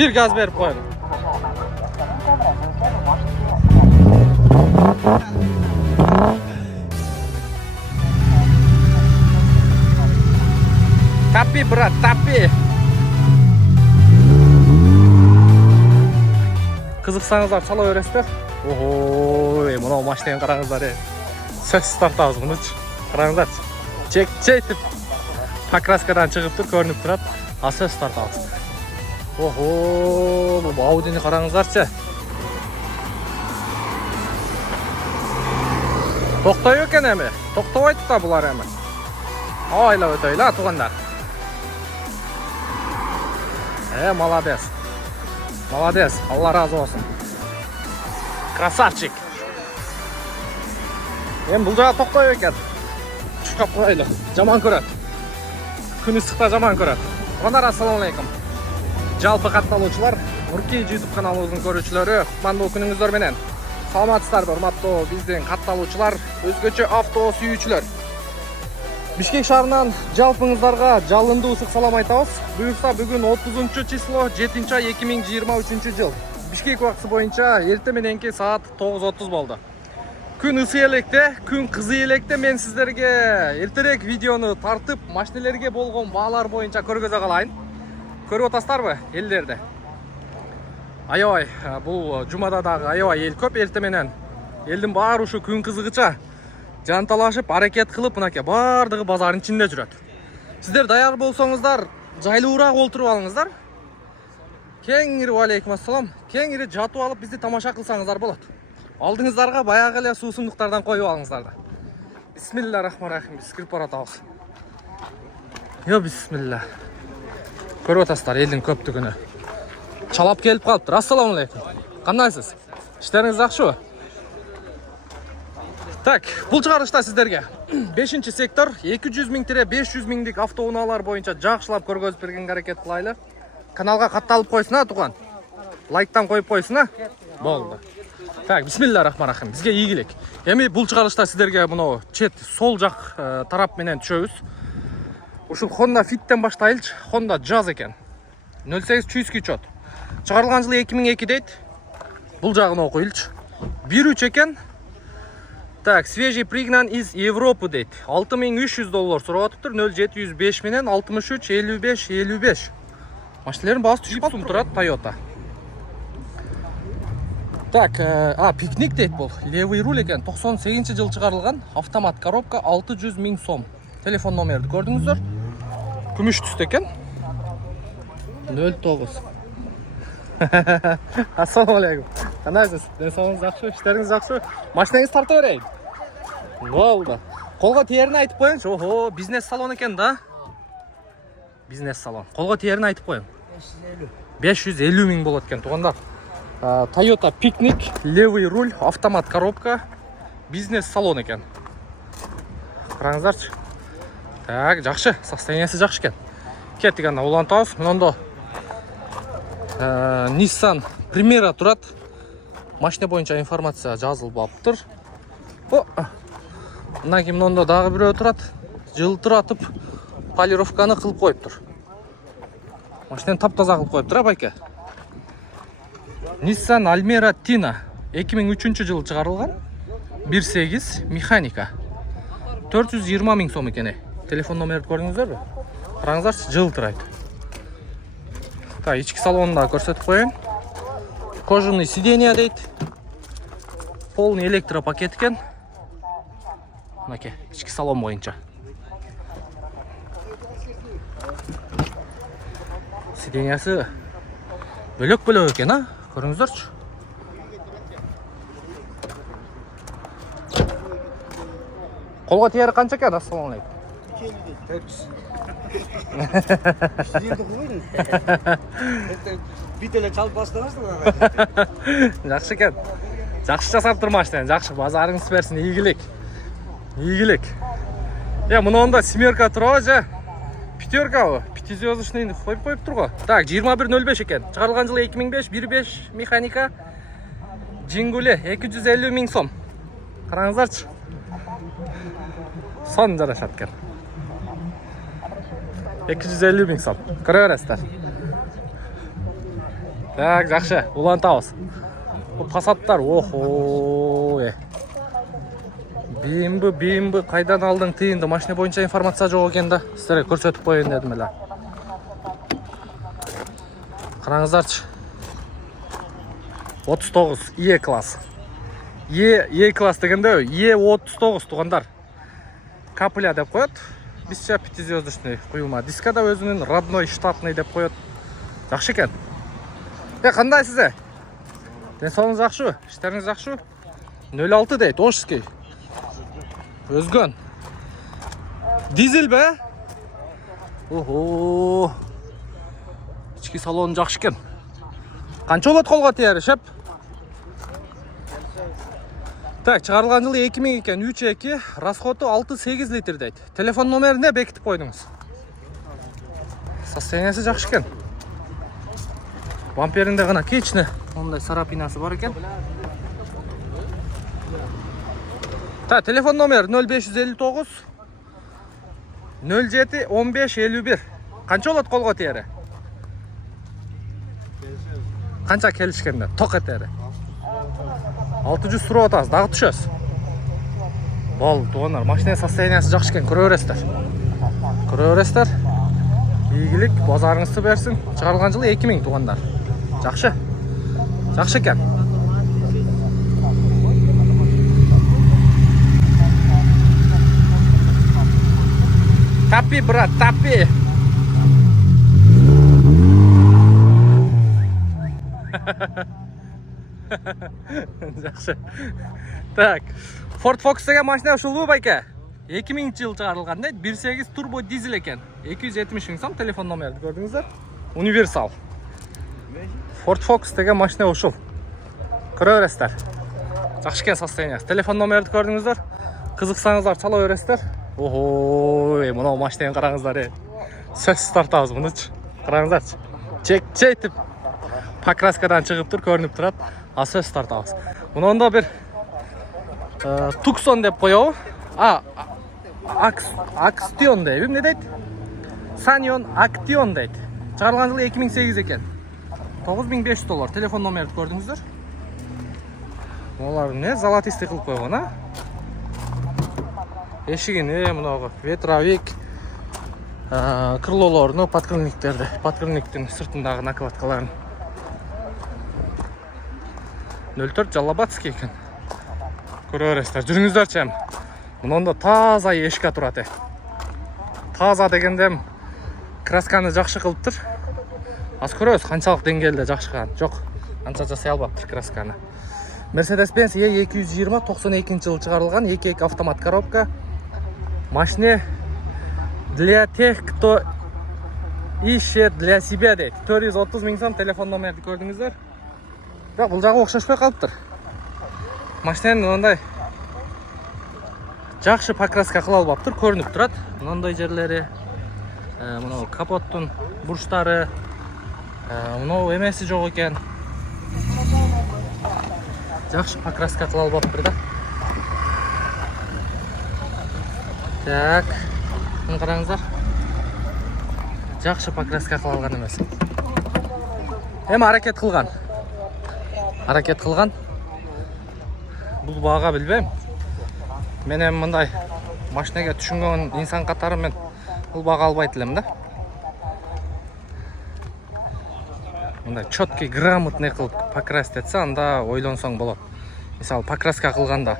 Bir gaz berip koyun. Tapi berat, tapi. Kızıksanızlar çala öresizler. Oho, mına maçlayan karağınızlar. Söz startabız bunu. Karağınızlar. Çek etip pakraskadan çıkıp tur, görünüp turat. Ha söz startabız. Oho, bu Audi'ni karağınızlarça. Toktayı yokken emi. Toktabaydı da bular emi. Ayla ötöyle atuğanlar. Молодец. Молодец. Allah razı olsun. Krasavчик. Hem бұл жаға тоқтау екен. Çıkap koyaylı. Жаман көреді. Күн ыстықта жаман көреді. Қондар, ассалаумалейкум. Жалпы катталуучулар, Нуркей YouTube каналыбыздын көрүүчүлөрү, кутмандуу күнүңүздөр менен. Саламатсыздарбы, урматтуу биздин катталуучулар, өзгөчө авто сүйүүчүлөр. Бишкек шаарынан жалпыңыздарга жалындуу ысык салам айтабыз. Буюрса бүгүн 30 число 7 ай 2023 жыл. Бишкек убактысы боюнча эртең мененки саат 9:30 болду. Күн ысы электе, күн кызы электе. Мен сиздерге эртерээк видеону тартып, машинелерге болгон баалар боюнча көргөзө калайын. Көрүп атасыздарбы элдерди? Аябай, бул жумада дагы аябай эл көп. Эртең менен элдин баары ушу күн кызыгыча жанталашып, аракет кылып, мынакей бардыгы базардын ичинде жүрөт. Сиздер даяр болсоңуздар, жайлуураак олтуруп алыңыздар. Кеңири алейкум ассалам. Кеңири жатып алып бизди тамаша кылсаңыздар болот. Алдыңыздарга баягы эле суусундуктардан коюп алыңыздар да. Бисмиллахиррахманиррахим. Биз кирип баратабыз. Yo бисмилла. Көрүп атасыздар элдин көптүгүнү. Чалап келип калыптыр. Ассаламу алейкум. Кандайсыз? Иштериңиз жакшыбы? Так, бул чыгарышта сиздерге 5-сектор 200.000-500 миңдик автоунаалар боюнча жакшылап көргөзүп бергенге аракет кылайлы. Каналга катталып койсун а, туган. Лайктан коюп койсун а. Болду. Так, бисмиллахиррахманиррахим. Бизге ийгилик. Эми бул чыгарышта сиздерге мына чет сол жак тарап менен түшөбүз. Ушул Honda Fit'тен баштайлычы. Honda Jazz экен. 08 чүйскү чот. Чыгарылган жылы 2002 дейт. Бул жагын окуйлчу. 1.3 экен. Так, свежий пригнан из Европы дейт. $6300 сурап атыптыр. 0705 менен 63-55-55. Машинелердин баасы түшүп сум турат, Toyota. Так, пикник дейт бул. Левый руль экен. 98-жылы чыгарылган. Автомат коробка 600 000 сом. Телефон номерди көрдүңүздөр. Күмүш түстө экен. 09. Ассаламу алейкум. Кандайсыз? Денсаулыгыңыз жакшыбы? Иштериңиз жакшыбы? Машинаңызды тарта берейин. Болду. Колго тиерин айтып коюңчу. Охо, бизнес салон экен да. Бизнес салон. Колго тиерин айтып коюң. 550 миң болот экен, туугандар. Toyota Picnic, левый руль, автомат коробка, бизнес салон экен. Караңыздарчы. Так, жакшы, состояниясы жакшы экен. Кеттик анда улантабыз. Мынандо Nissan Primera турат. Машина боюнча информация жазылып алыптыр. Мына кийин мынандо дагы бирөө турат. Жылтыратып полировканы кылып коюптур. Машинаны таптаза кылып коюптур, байке. Nissan Almera Tina 2003 жылы чыгарылган. 1.8 механика. 420 000 сом экен. Телефон номерди көрдүңүздөрбү? Караңыздарчы, жылтырайт. Так, ички салонунда көрсөтүп коеюн. Кожаный сиденья дейт. Полный электропакет экен. Мынакей, ички салон боюнча. Сиденьясы бөлөк-бөлөк экен, а? Көрүңүздөрчү. Колго тиери канча экен? Ассаламу алейкум. 400. Бит эле чалып баштаңызбы? Жакшы экен. Жакшы жасап турмаштан, жакшы. Базарыңыз берсин, ийгилик. Ийгилик. Мында семерка турабы же? Пятерка, 5звездочный коюп турго. Так, 21.05 экен. Чыгарылган жылы 2005, 1.5 механика. Жингуле 250 000 сом. Караңыздарчы. Сон жарашат экен. 250 000 сом. Көрө бересиздер. Так, жақсы, улантабыз. Bu Passatlar, oho. BMW қайдан алдың тиынды? Машина бойынша информация жоқ екен да. Сіздерге көрсетіп қояйын дедім әлі. Қараңыздаршы. 39 E класс. E класс дегенде E39 туғандар. Капля деп қояды. Бізше 5 звездочный құйылма. Дискада өзінің родной штатный деп қояды. Жақсы екен. Қандай сізде? Денсаулығыңыз жақсы, іштеріңіз жақсы? 06 дейді, Ошский. Өзгөн. Дизель бе? Охо. İçki salonu жақсы екен. Қанша болады қолға тиері, шеп? Так, шығарылған жылы 2000 екен, 3.2, расходы 6-8 литр дейді. Телефон номеріне бекітіп қойдыңыз. Состояниесі жақсы екен. Бамперінде ғана кечіне, ондай сарапинасы бар екен. Та, телефон номер 0559 07 15 51. Қанша олады қолға тиері? Қанша келішкенде? Тоқ етері? 600 сұру отаз, дағы түшес. Бол, туғандар, машина состояниясы жақсы екен, көрі өрестер. Көрі өрестер. Игілік, базарыңызды берсін. Шығарылған жылы 2000 туғандар. Жақсы. Жақсы екен. Тапи, брат, тапи. Жақсы. Так, Ford Focus деген машина ушул бу байке? 2000 жыл чыгарылган дейт. 1.8 турбо дизель экен. 270 миң сом, телефон номерди көрдүңүздөр. Универсал. Ford Focus деген машина ушул. Көрө бересиздер. Жакшы экен состояниясы. Телефон номерди көрдүңүздөр. Кызыксаңыздар чала бересиздер. Ого, мына машинаны караңыздар. Сөз тартабыз мунучу. Караңыздарчы. Чек-чейтип покраскадан чыгып тур, көрүнүп турат. А сөз тартабыз. Мунда бир Tucson деп коебу. Action дейби, эмне дейт? Sanyon Action дейт. Чыгарылган жылы 2008 экен. $9500. Телефон номерди көрдүңүздөр. Олар не золотистый кылып койгон, а? Эшигин, мынагы ветровик, крылолорну, подкрылниктерди, подкрылниктин сыртындагы накладкаларын. 04 Жалабатский экен. Көрө бересиздер, жүрүңүздөрчү эми. Мында таза эшикке турат. Таза дегенде красканы жакшы кылыптыр. Аз көрөбүз канчалык деңгээлде жакшыган. Жок, анча жасай албаптыр красканы. Mercedes-Benz E220 92 жылы чыгарылган 2.2 автомат коробка. Машина для тех, кто ищет для себя дейт. 430 миң сом, телефон номерди көрдүңүздөр. Бирок бул жагы окшошпой калыптыр. Машинанын мындай жакшы покраска кыла албаптыр, көрүнүп турат. Мындай жерлери, мына капоттун бурчтары, мына эмеси жок экен. Жакшы покраска кыла албаптыр да. Так, мына караңыздар. Жакшы покраска кыла алган эмес. Эми аракет кылган. Бул бага билбейм. Мен эми мындай машинеге түшүнгөн инсан катары мен бул бага албайт элем да. Мындай чёткий, грамотный кылып покрасить этсе, анда ойлонсоң болот. Мисалы, покраска кылганда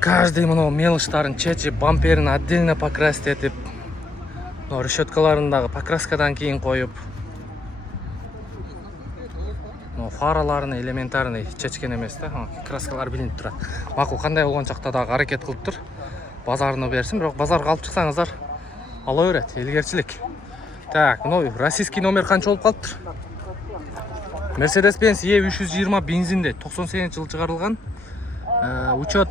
каждый мына мелочтарын чечип, бамперин отдельно покрасить этип, решеткаларындагы покраскадан кийин коюп, фараларын, элементарын чечкен эмес да, краскалар билинип турат. Макул, кандай болгон чакта дагы аракет кылыптыр. Базарына берсин, бирок базарга алып чыксаңыздар ала берет, илгерчилик. Так, мына российский номер канча болуп калыптыр? Mercedes-Benz E320 бензин дейт, 98 жыл чыгарылган. Учет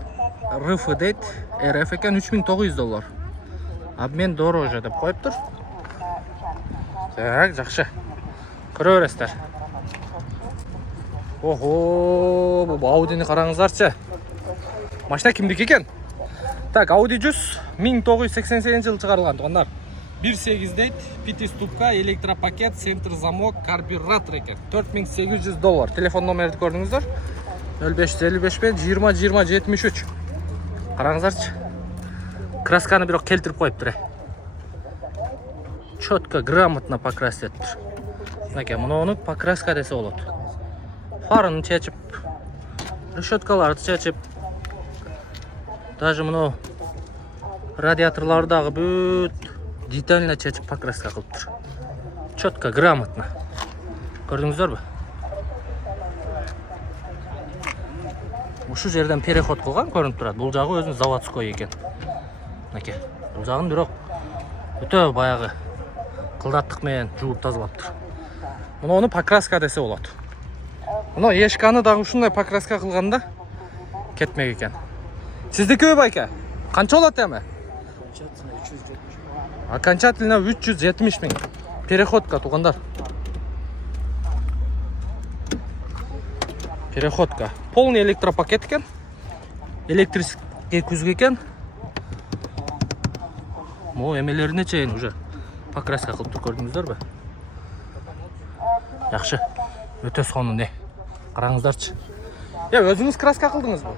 РФ дейт, РФ экен $3900. Обмен дороже деп коюптур. Так, жакшы. Көрө бересиздер. Охо, бу Audini караңыздарчы. Машина кимдики экен? Так, Audi 100 1988 жыл чыгарылган тугандар. 1.8 дейт, 5 ступка, электропакет, центр замок, карбюратор екен. $4800. Телефон номерді көрдіңіздер. 0555 пен 20 20 73. Қараңыздаршы. Красканы бирок келтіріп қойыптыр. Четко, грамотно покрасить етті. Мынакей, мұны покраска десе болады. Фарын чечіп, решеткаларды чечіп, даже мұны радиаторлардағы бүт детально чечіп покраска қылып тұр. Четко, грамотно. Көрдіңіздер бе? Ушу жерден переход қылған көрініп тұрады. Бұл жағы өзінің заводской екен. Мынакей, бұл жағын бирок өте баяғы қылдаттықмен жуып тазалап тұр. Мұны покраска десе болады. Мұны ешканы дағы ушундай покраска қылғанда кетмек екен. Сіздікі байка? Қанша болады әмі? Окончательно 370 000. Переходка туғандар. Переходка. Полный электропакет екен. Электрический күзгі екен. Мо эмелеріне чейін уже покраска қылып тұр, көрдіңіздер бе? Яқшы. Өте соны не? Қараңыздаршы. Өзіңіз краска қылдыңыз бе?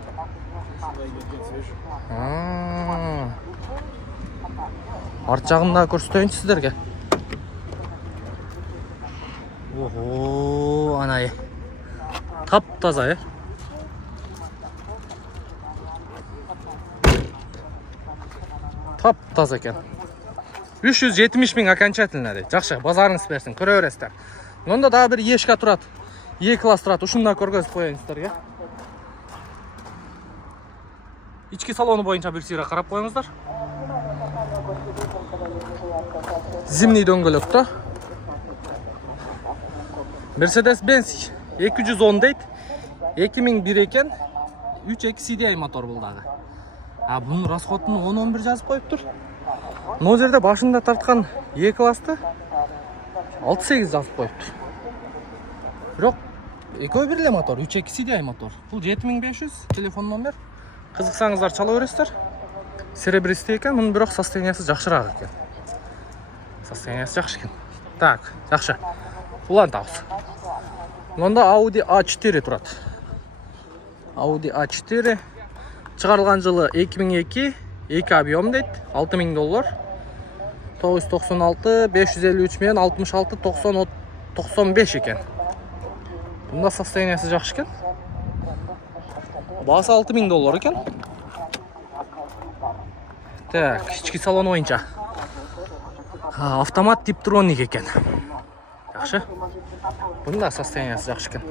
Арт жағында көрсетейін сіздерге. Ого, анай. Тап таза, Тап таза екен. 370 000 окончательно дейді. Жақшы, базарыңыз берсін, көре бересіздер. Онда да бір ешка тұрады. Класс тұрады. Ушында көргөзіп қояйыныздар, Ички салоны бойынша бір сыйра қарап қойыңыздар. Зимний дөңгөлөк та. Mercedes-Benz 210 дейт. 2001 екен. 3.2 CDI мотор бұлдағы. Бұның расходын 10-11 жазып қойып тұр. Бұл жерде башында тартқан классты 6-8 жазып қойып тұр. Бирок экөө бирле мотор, 3.2 CDI мотор. Бұл 7500 телефон номер. Қызықсаңыздар чала өресіздер. Серебристый екен, мұның бирок состояниясы жақшырақ екен. Состояниясы жақшы екен. Так, жақшы. Улан тауыз. Онда Audi A4 тұрады. Audi A4 шығарылған жылы 2002, 2 объем дейді, $6000. 996, 553 мен 66, 90, 95 екен. Бұнда состояниясы жақшы екен. Басы $6000 екен. Так, ішкі салон ойынша. Автомат типтроник екен. Жақшы. Бұнда состояниясы жақшы екен.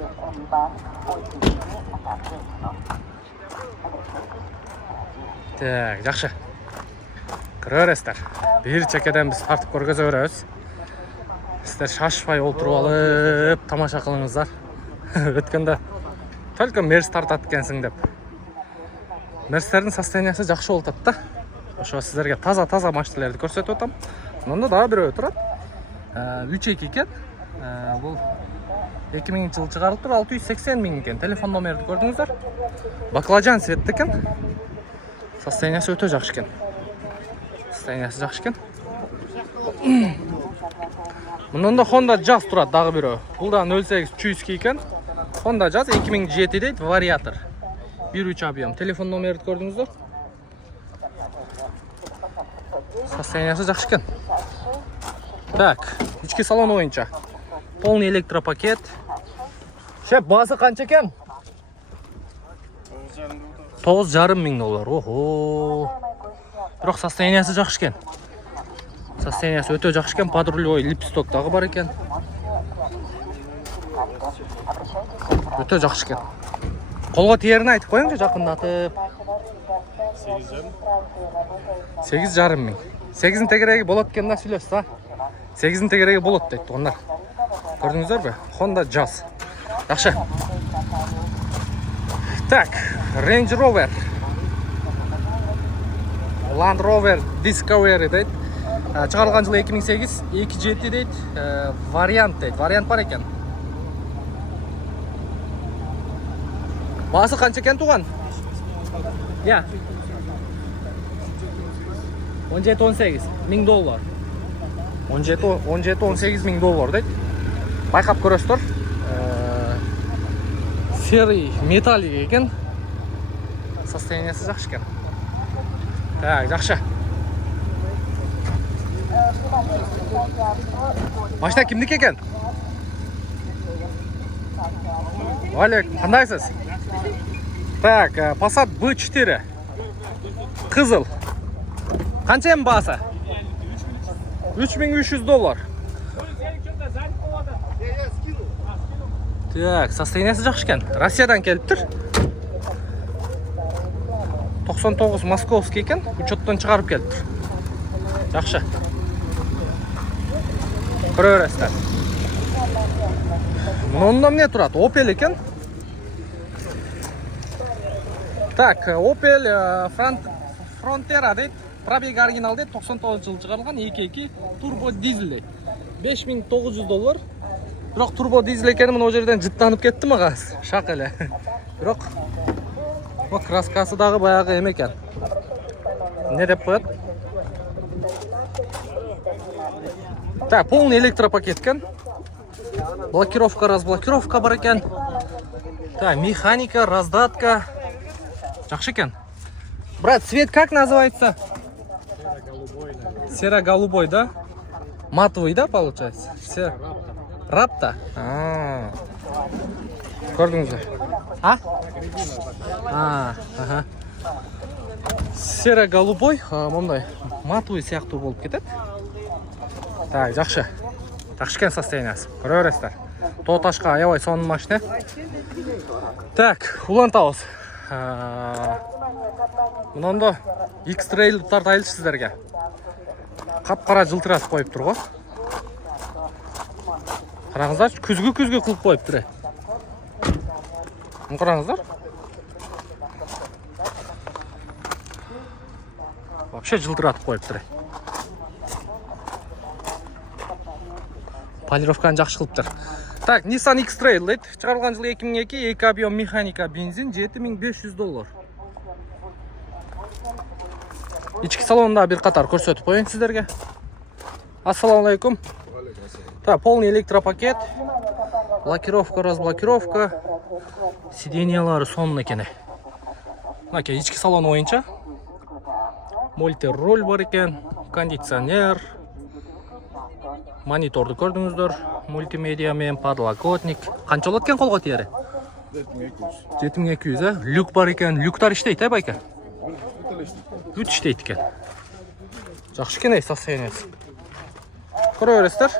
Так, жақшы. Көререстер. Bir чекеден біз тартып көргөзө беребиз. Сіздер шашпай отырып алып, тамаша қылыңыздар. Өткенде только мерс тартат екенсің деп. Мерстердің состояниясы жақшы болтат да. Ошо сіздерге таза машиналарды көрсетіп отам. Мұнда да бирөө тұрат. 3.2 екен. Бұл 2000 жыл шығарылып тұр, 680 000 екен. Телефон номерді көрдіңіздер. Баклажан светті екен. Состояниясы өте жақсы екен. Мұнда Honda Jazz тұрады дағы бирөө. Бұлда 08 чуйский екен. Honda Jazz 2007 дейт, вариатор. 1.3 объем. Телефон номерді көрдіңіздер. Состояниясы жақсы екен. Так, ішкі салон ойынша. Полный электропакет. Шеп, басы қанша екен? $9,500. Охо. Бирок состояниясы жақсы екен. Состояниясы өте жақсы екен. Патрулевой липстоктағы бар екен. Өте жақсы екен. Қолға тиерін айтып қойыңызшы, жақындатып. 8,500. 8-ін тегерегі болады екен да сөйлесіз, 8-ін тегерегі болады дейді тұғындар. Көрдіңіздер бе? Honda Jazz. Жақшы. Так, Range Rover. Land Rover Discovery дейді. Шығарылған жылы 2008, 2.7 дейді. Вариант дейді. Вариант бар екен. Басы қанша екен туған? Я. $17-18 $1000. $17-18 ming deydi. Байқап көресіздер. Серый металлик екен. Состояниясы жақсы екен. Так, жақсы. Машина кімдікі екен? Олег, қандайсыз? Так, Passat B4. Қызыл. Қанша ем басы? $3300. Так, состояниясы жақсы екен. Россиядан келіп тұр. 99 московский екен. Учеттан шығарып келіп тұр. Жақсы. Көресіздер. Мұнда не тұрады? Opel екен. Так, Opel Frontera дейді. Пробег оригинал дейді. 99 жыл шығарылған 2.2 турбо дизель дейді. $5900. Бірақ турбо дизель екені мына жерден жыттанып кетті ме қаз? Шақ әлі. Бірақ краскасы дағы баяғы еме екен. Не деп қояды? Так, полный электропакет екен. Блокировка, разблокировка бар екен. Так, механика, раздатка. Жақсы екен. Брат, цвет как называется? Серо-голубой, да? Матовый, да, получается? Рапта? Көрдіңіздер? Ага. Серо-голубой, мұндай матовый сияқты болып кетеді. Так, жақсы. Жақсы екен состояниясы. Көресіздер. Тоғыташқа аябай соның машина. Так, улантамыз. Мұнда X-Trail тартайлы сіздерге. Қап-қара жылтыратып қойып тұр ғой. Қараңыздар, күзге қылып қойып тұр. Қараңыздар. Вообще жылтыратып қойып тұр. Полировканы жақсы қылып тұр. Так, Nissan X-Trail дейді. Шығарылған жылы 2002, 2 объем механика бензин, $7500. Ички салонда bir қатар көрсетіп қойын сіздерге. Ассалаумалейкум. Так, полный электропакет. Блокировка, разблокировка. Сиденьялары сонун екен. Мынакей ички салон ойынша. Мультируль бар екен, кондиционер. Мониторды көрдіңіздер. Мультимедиа мен подлокотник. Қанша болады екен қолға тиері? 7200, люк бар екен. Люктар іштейді, байка? Үт іштейді екен. Жақсы екен, состояниясы. Көресіздер.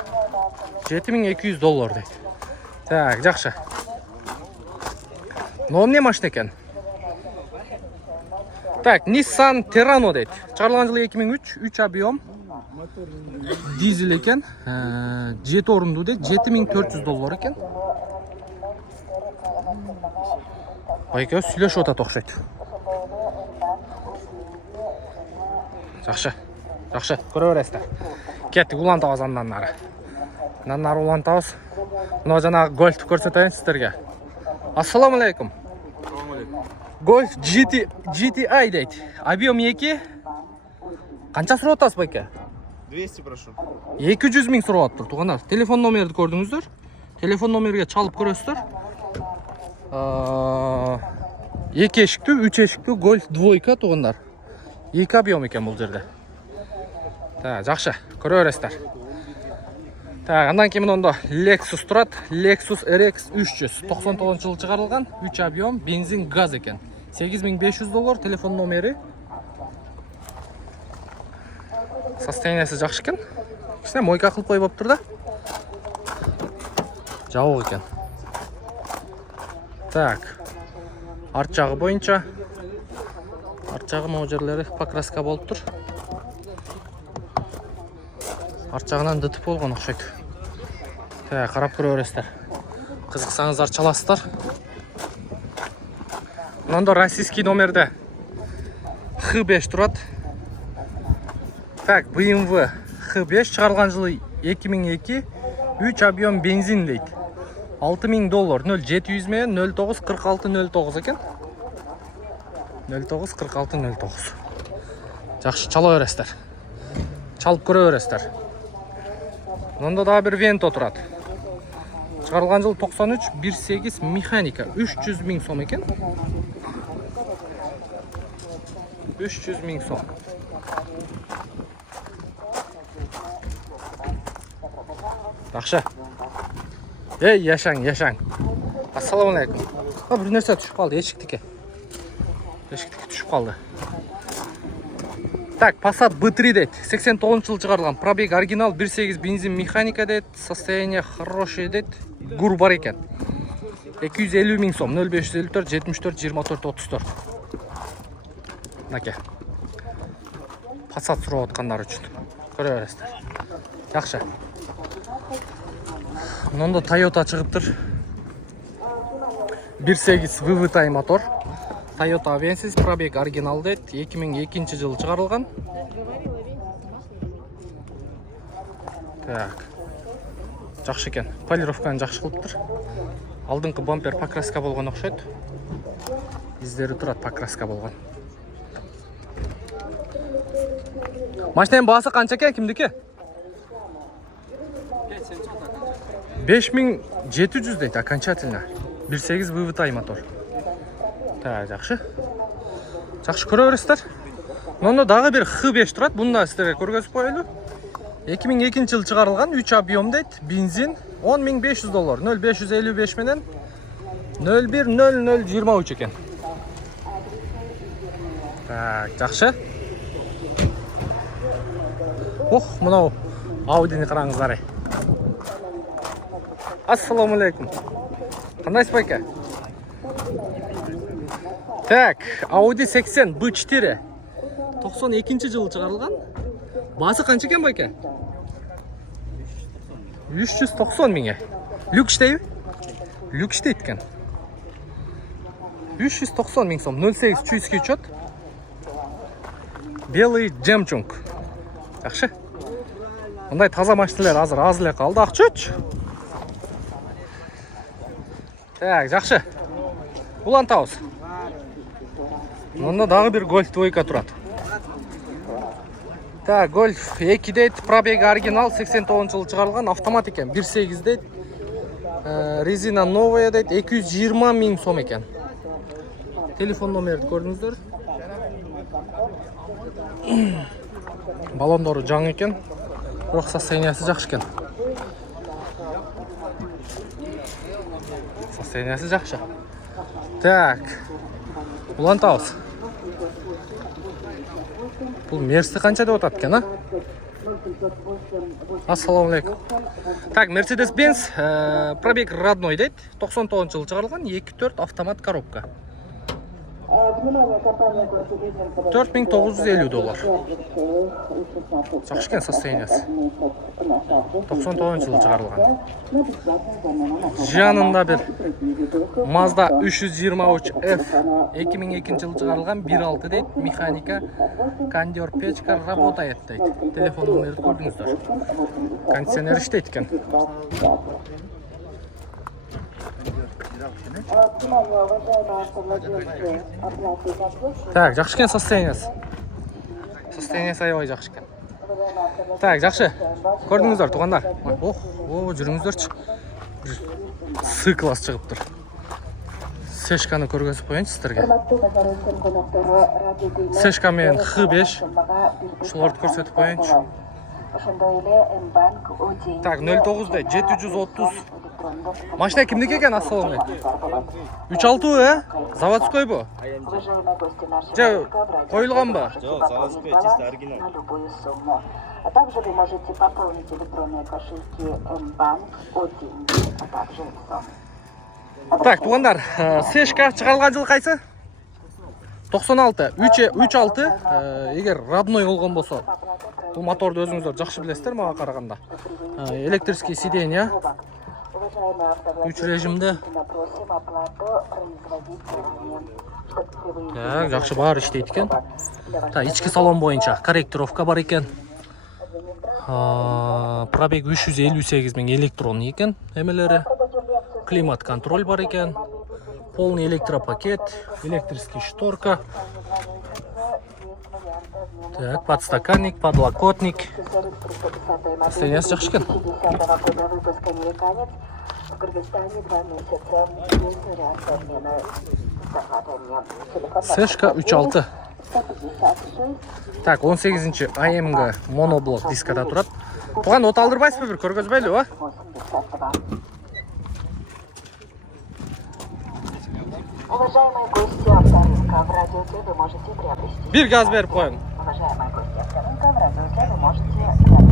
$7200 дейді. Так, жақсы. Но не машина екен? Так, Nissan Terrano дейді. Шығарылған жылы 2003, 3 объем. Дизель екен. 7 орынды дейді. $7400 екен. Байка сөйлешіп отады оқшайды. Жақсы. Жақсы, көресіздер. Кеттік улантауыз андан нары. Нары улантауыз. Мына жаңағы гольфті көрсетейін сіздерге. Ассалаумалейкум. Golf GTI дейді. Объем 2. Қанша сұрап отасыз байка? 200 прошу. 200 мың сұрап отыр. Туғандар, телефон номерді көрдіңіздер. Телефон номерге чалып көресіздер. 2 ешікті, 3 ешікті Golf 2 туғандар. 2 объем екен бұл жерде. Жақсы, көресіздер. Андан кейін онда Lexus тұрады. Lexus RX 300. 99 жылы шығарылған. 3 объем, бензин, газ екен. $8500, телефон номері. Состояниясы жақсы екен. Кішіне мойка қылып қойып тұр да. Жауық екен. Так. Арт жағы бойынша. Арт жағы мау жерлері покраска болып тұр. Арт жағынан дытып болған ұқшайды. Қарап көресіздер. Қызықсаңыздар чаласыздар. Мұнда российский номерде Х5 тұрады. Так, BMW Х5 шығарылған жылы 2002, 3 объем бензин дейді. $6000, 0700 мен 094609 екен. 094609. Жақсы, чала өресіздер. Чалып көре өресіздер. Мында дагы бир Vento турат. Чыгарылган жыл 93, 1.8 механика, 300 000 сом экен. 300 000 сом. Жақсы. Ей, яшаң. Ассаламу алейкум. Бір нәрсе түшіп қалды, ешіктіке түшіп қалды. Так, Passat B3 дейт. 89 жыл шығарылған. Пробег оригинал, 1.8 бензин механика дейт. Состояние хорошее дейт. Гур бар екен. 250 000 сом. 0554 74 24 34. Наке. Passat сұрап отқандар үшін. Көре бересіздер. Жақсы. Мында Toyota шығып тұр. 1.8 VVTi мотор. Toyota Avensis, пробег оригинал дейт. 2002 жылы шығарылған. Так. Жақсы екен. Полировканы жақсы қылып тұр. Алдыңғы бампер покраска болған ұқсайды. Издері тұрады покраска болған. Машинаның бағасы қанша екен, кімдікі? 5700 дейді, окончательно. 1.8 VVTi мотор. Так, жақсы. Жақсы көре бересіздер. Мұнда дағы бір X5 тұрады. Бұнда сіздерге көргізіп қойылу. 2002 жыл шығарылған, 3 объем дейт, бензин, $10.500, 0555 менен 010023 екен. Так, жақсы. Мұнау Audini қараңыздар. Ассаламу алейкум. Қандайсыз байка? Так, Audi 80 B4 92 жылы шығарылған. Басы қанша екен байка? 390 мыңға. Люкс дейбі? Люкс дейді екен. 390 мың сом. 08 чуйский учет. Белый Жемчуг. Жақсы. Мұндай таза машиналар азыр азылы қалды. Ақчөч. Так, жақсы. Улан Таус. Мұнда дағы бір Golf 2 тұрады. Так, Golf 2 дейт, пробег оригинал, 89 жылы шығарылған, автомат екен, 1.8 дейт, резина новая дейт, 220 000 сом екен. Телефон номерді көрдіңіздер. Балондары жаң екен, бірақ состояниясы жақсы екен. Состояниясы жақсы. Так, Улан Таус. Бұл Мерсі қанша деп отады екен, а? Ассаламу алейкум. Так, Mercedes-Benz пробег родной дейт. 99 жылы шығарылған, 2.4 автомат коробка. $4950. Жақсы екен состояниясы. 99 жылы шығарылған. Жанында бір Mazda 323F 2002 жылы шығарылған, 1.6 дейт, механика, кондер, печка, работает дейт. Телефон номерді көрдіңіздер. Кондиционер іштейді екен. Так, жақсы екен состояниясы. Состояниясы аябай жақсы екен. Так, жақсы. Көрдіңіздер, туғандар. Жүріңіздерші. С-класс шығып тұр. Сешканы көргізіп қойыншы сіздерге. Сешка мен X5. Шуларды көрсетіп қойыншы. Так, 09'да 730. Машина кімдікі екен, ассаламу алейкум? 3.6, заводской бұ? Қойылған ба? Жоқ, заводской, чисто оригинал. А также вы можете пополнить электронные кошельки М-банк от деньги, а также СОМ. Так, туғандар, Сешка шығарылған жыл қайсы? 96, 3.6, егер родной болған болса, бұл моторды өзіңіздер жақсы білесіздер маған қарағанда. Электрический сиденья, 3 режимді. Так, жақсы бар іштейді екен. Так, ішкі салон бойынша корректировка бар екен. Пробег 358 000 электронный екен, әмелері. Климат контроль бар екен. Полный электропакет, электрический шторка. Так, подстаканник, подлокотник. Состояние жақсы екен. 50-го года выпуска американец. В Кыргызстане 2 месяца. Есть вариант обмена захватывания. Телефон Сэшка 3.6. 156. Так, 18-ші AMG моноблок дискада тұрады. Бұған от алдырбайсыз ба, бір көргізбәйлі, ба? 82. Уважаемые гости авторынка, в радиоте вы можете приобрести. Bir gaz verip koyun. Уважаемые гости авторынка, в радиоте вы можете приобрести.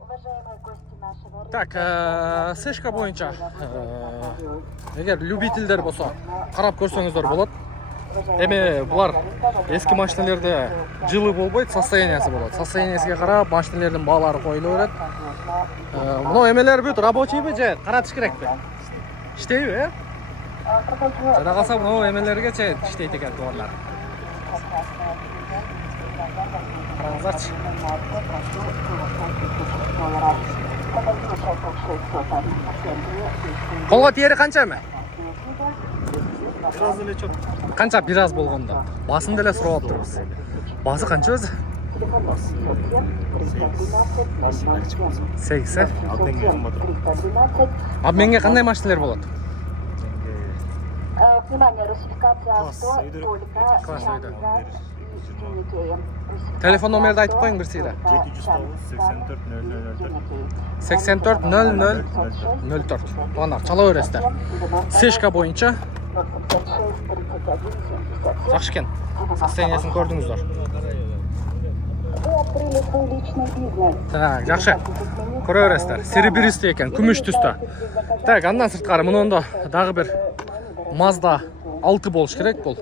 Уважаемые гости нашего рынка. Так, Сэшка бойынша. Егер любительдер болса, қарап көрсеңіздер болады. Эми бұлар eski машиналерде жылы болбойт, состояниясы болады. Состояниясыға қарап, машиналердің бағалары қойылып береді. Мынау эмелер бүт рабочий бе, же қаратыш керек бе? İşteyби, е? Жада қалса, мынау эмелерге че иштейт екен туғандар. Қараңыздарчы. Қолға тиері қанша эме? Biraz öyle çok. Қанша бираз болгондо? Басын деле сурап атырбыз. Басы қанша өзі? 8. Abdenge olmadı. Обменге қандай машиналар болады? Внимание, русификация авто Класс, только Класс, Шангар и Дюникея. Telefon numarayı da айтып қойың бірсіре. 709 84 00 84 00 04. Туғандар, чала өресіздер. Сэшка бойынша 056 31 77. жақсы екен. Состояниясын көрдіңіздер. Вы открыли свой личный бизнес. Так, жақсы. Көре өресіздер. Серебристі екен, күміш түсті. Так, андан сыртқары мұнында дағы бір Mazda 6 болуш керек бұл.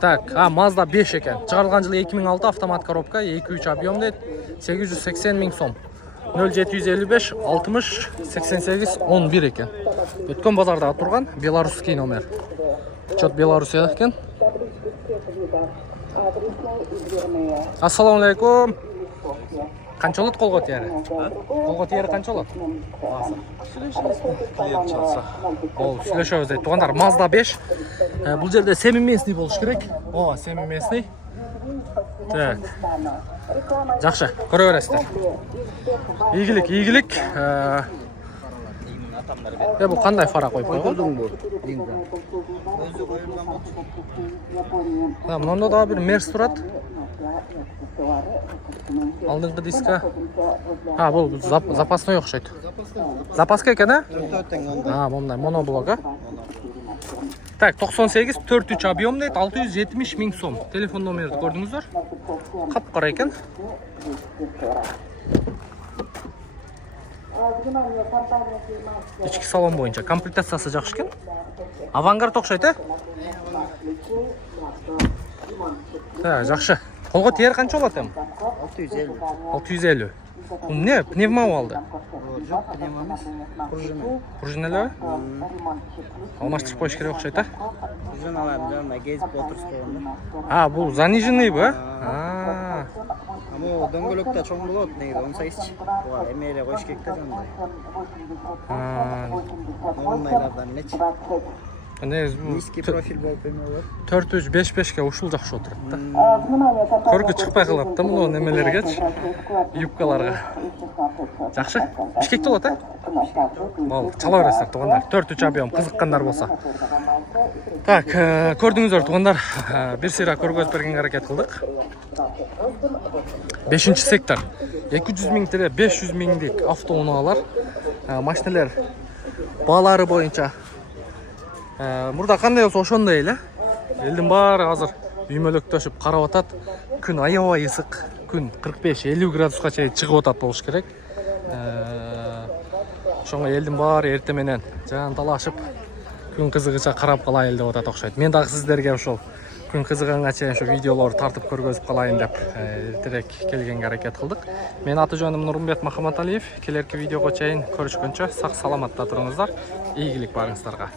Так, Mazda 5 екен. Шығарылған жылы 2006 автомат коробка, 2.3 объем дейді. 880 000 сом. 0755 60 88 11 екен. Өткен базарда тұрған белорусский номер. Чот Белоруссия екен. Ассаламу алейкум. Қанша олады қолға тиері? Қолға тиері қанша олады? Клиент çalsa. Ол сүйлешөбүз дейт. Туғандар, Mazda 5. Бұл жерде семиместный болуш керек. О, семиместный. Так. Жақсы, көре бересіздер. Игілік, игілік. Бұл қандай фара қойып қойған? Мұнда да бір мерс тұрады. Алдыңғы диска. Бұл запасной оқшайды. Запаска екен, а? Мұндай моноблога. Так, 98 43 объем дейді, 670 000 сом. Телефон номерді көрдіңіздер. Қап-қара екен. Ішкі салон бойынша комплектациясы жақсы екен. Авангард оқшайды, Так, жақсы. Қолға тиер қанша болады ем? 650. 650. Не, пневма алды. Жоқ, пневма емес. Пружина. Пружинелі? Алмаштырып қойыш керек оқшайды, Пружина алайым, жаңағыдай кезіп отырыс. Бұл заниженный бі? Ama дөңгөлөктө чоң болот, неге 18. Буга эмеле коюш керек да жаңағыдай. Нормалдардан нечи. Низкий профиль болуп эме болот. 455-ке ушул жакшы отурат да. Көргү чыкпай калат да мына немелергечи, юбкаларга. Жакшы. Бишкекте болот, Бол, чала бересиздер туугандар. 4-3 объем кызыккандар болсо. Так, көрдүңүздөр туугандар, бир сыйра көргөзүп бергенге аракет кылдык. 5-чи сектор. 200 000 тире 500 000дик автоунаалар, машиналар баалары боюнча мурда кандай болсо ошондой эле. Элдин баары азыр үймөлөктөшүп карап атат. Күн аябай ысык. Күн 45-50 градуска чейин чыгып атат болуш керек. Ошоңго элдин баары эрте менен жан талашып күн кызыгыча карап калайын деп атат окшойт. Мен дагы сиздерге ошол күн кызыганга чейин ошо видеолорду тартып көргөзүп калайын деп эртерээк келгенге аракет кылдык. Мен аты жөнүм Нурмбет Махаматалиев. Келерки видеого чейин көрүшкөнчө сак саламатта туруңуздар. Ийгилик барыңыздарга.